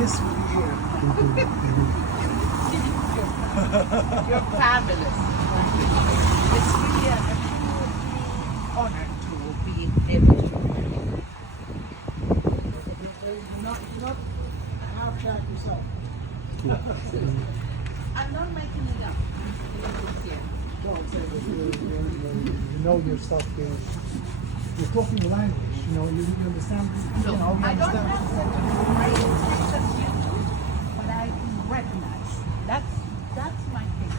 this year. You're fabulous. It's really a honor to be able to. Not half track yourself. I'm not making it up. No, I'm saying that you know your stuff. You're talking the language. You know, you understand. You know, you I don't understand. have such a great sense as you do, but I recognize. That's my thing.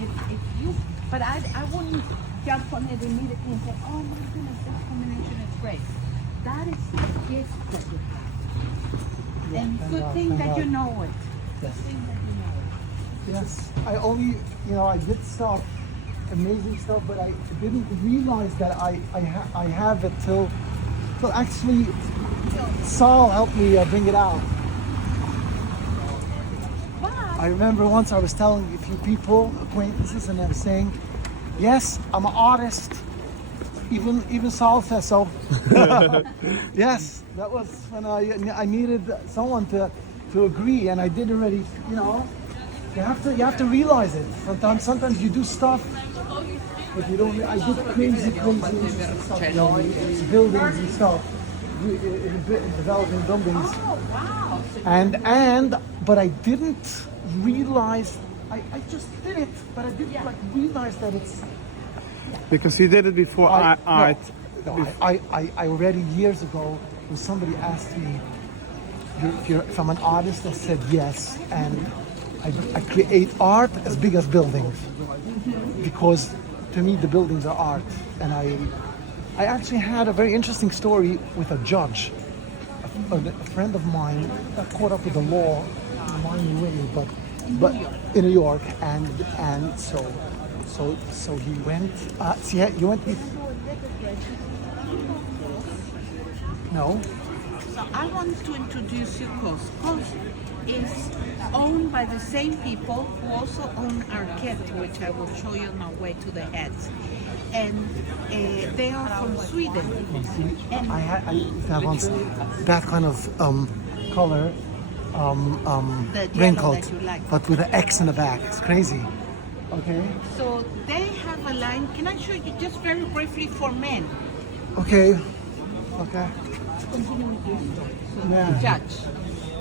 If you, but I wouldn't jump on it immediately and say, oh my goodness, this combination is great. That is the gift that you have. Yeah, And thank good God, thing thank that God. you know it. Yes. Good thing that you know it. Yes, I only, you know, I did stuff, amazing stuff, but I didn't realize that I have it till actually Saul helped me bring it out. But I remember once I was telling a few people, acquaintances, and they were saying, yes, I'm an artist. Even Saul says so. Yes, that was when I needed someone to agree, and I did already. You know, you have to realize it. Sometimes you do stuff, but you don't. I did crazy stuff, you know, buildings and stuff, developing buildings, oh wow. but I didn't realize. I just did it, but I didn't like realize that it's. Because you did it before art. I already years ago when somebody asked me if I'm an artist, I said yes, and I create art as big as buildings because to me the buildings are art. And I actually had a very interesting story with a judge, a friend of mine got caught up with the law in Miami way, but in New York, and so he went. You went. No. So I want to introduce you Kos. Kos is owned by the same people who also own Arquette, which I will show you on our way to the heads. And they are from Sweden. And I have once that kind of color, The yellow raincoat, that you like. but with an X in the back. It's crazy. Okay. so they have a line. Can I show you just very briefly for men? Okay. Okay. Continue with your story. So Yeah. judge.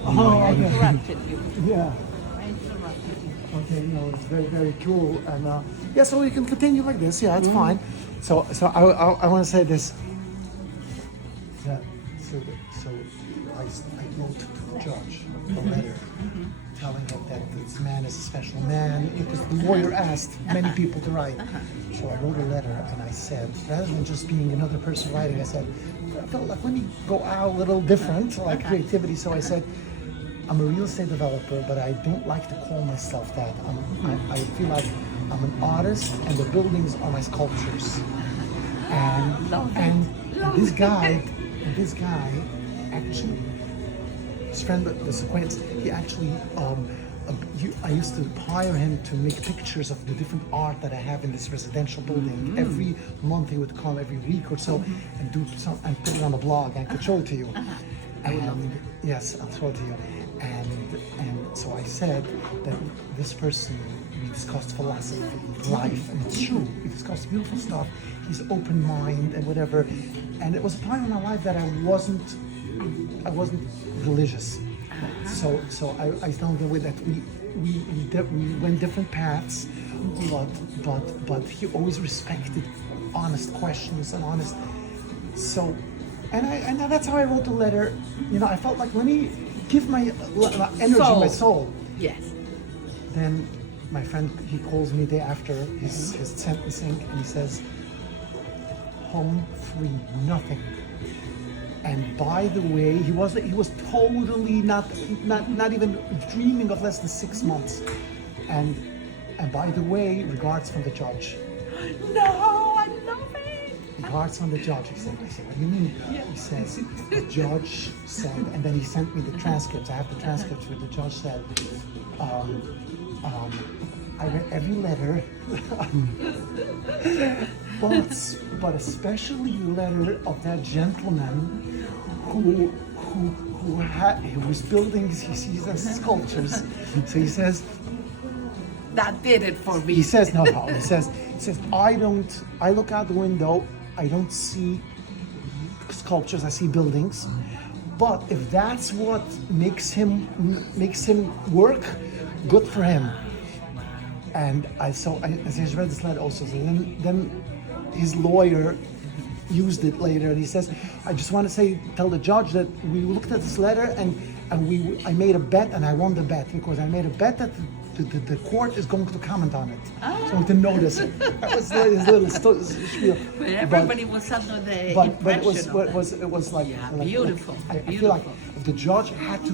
Oh, I okay. interrupted you. Yeah. I interrupted you. Okay. No, it's very, very cool. And yeah, so we can continue like this. Yeah, it's fine. So I want to say this. Yeah. So I wrote to the judge a letter telling him that this man is a special man, because the lawyer asked many people to write. So I wrote a letter and I said, rather than just being another person writing, I said, I felt like, let me go out a little different, like creativity. So I said, I'm a real estate developer, but I don't like to call myself that. I feel like I'm an artist and the buildings are my sculptures. And this guy actually, his friend, this acquaintance, he actually, I used to hire him to make pictures of the different art that I have in this residential building. Every month he would come, every week or so, and do some and put it on a blog. I could show it to you. Yes, I'll show it to you. And so I said that this person, we discussed philosophy, life, and it's true. We discussed beautiful stuff. He's open mind and whatever. And it was a time in my life that I wasn't religious. So I told him that we went different paths, but he always respected honest questions and honest. So, and that's how I wrote the letter. You know, I felt like, let me give my energy, my soul. Yes. Then my friend, he calls me the day after his sentencing, and he says, home free, nothing. And by the way, he was totally not even dreaming of less than 6 months. And by the way, regards from the judge. No, I love it. Regards from the judge. I said, what do you mean? He says, the judge said, and then he sent me the transcripts. I have the transcripts where the judge said, I read every letter, but especially the letter of that gentleman who who was building, he sees the sculptures. So he says, That did it for me. he says, no, he says, I look out the window, I don't see sculptures, I see buildings. But if that's what makes him work, good for him. And as I read this letter also, so then his lawyer used it later, and he says, I just want to tell the judge that we looked at this letter and I made a bet and I won the bet because I made a bet that the court is going to comment on it. It's going to notice it. That was his little spiel. But everybody was under the But impression it was like, Yeah, like beautiful, I feel like if the judge had to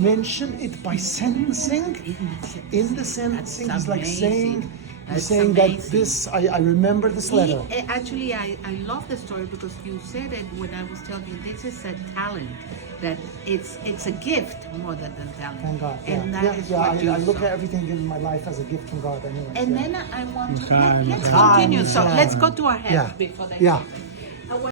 mention it by sentencing, in the sentencing, That's he's like amazing. saying that this I remember this letter. Actually, I love the story because you said it when I was telling you this is a talent, that it's a gift more than a talent. Thank God. And that is what I look saw. at everything in my life as a gift from God. Anyway. And then I want to Chaim, let's Chaim. continue. So let's go to our heads Yeah. before they Yeah.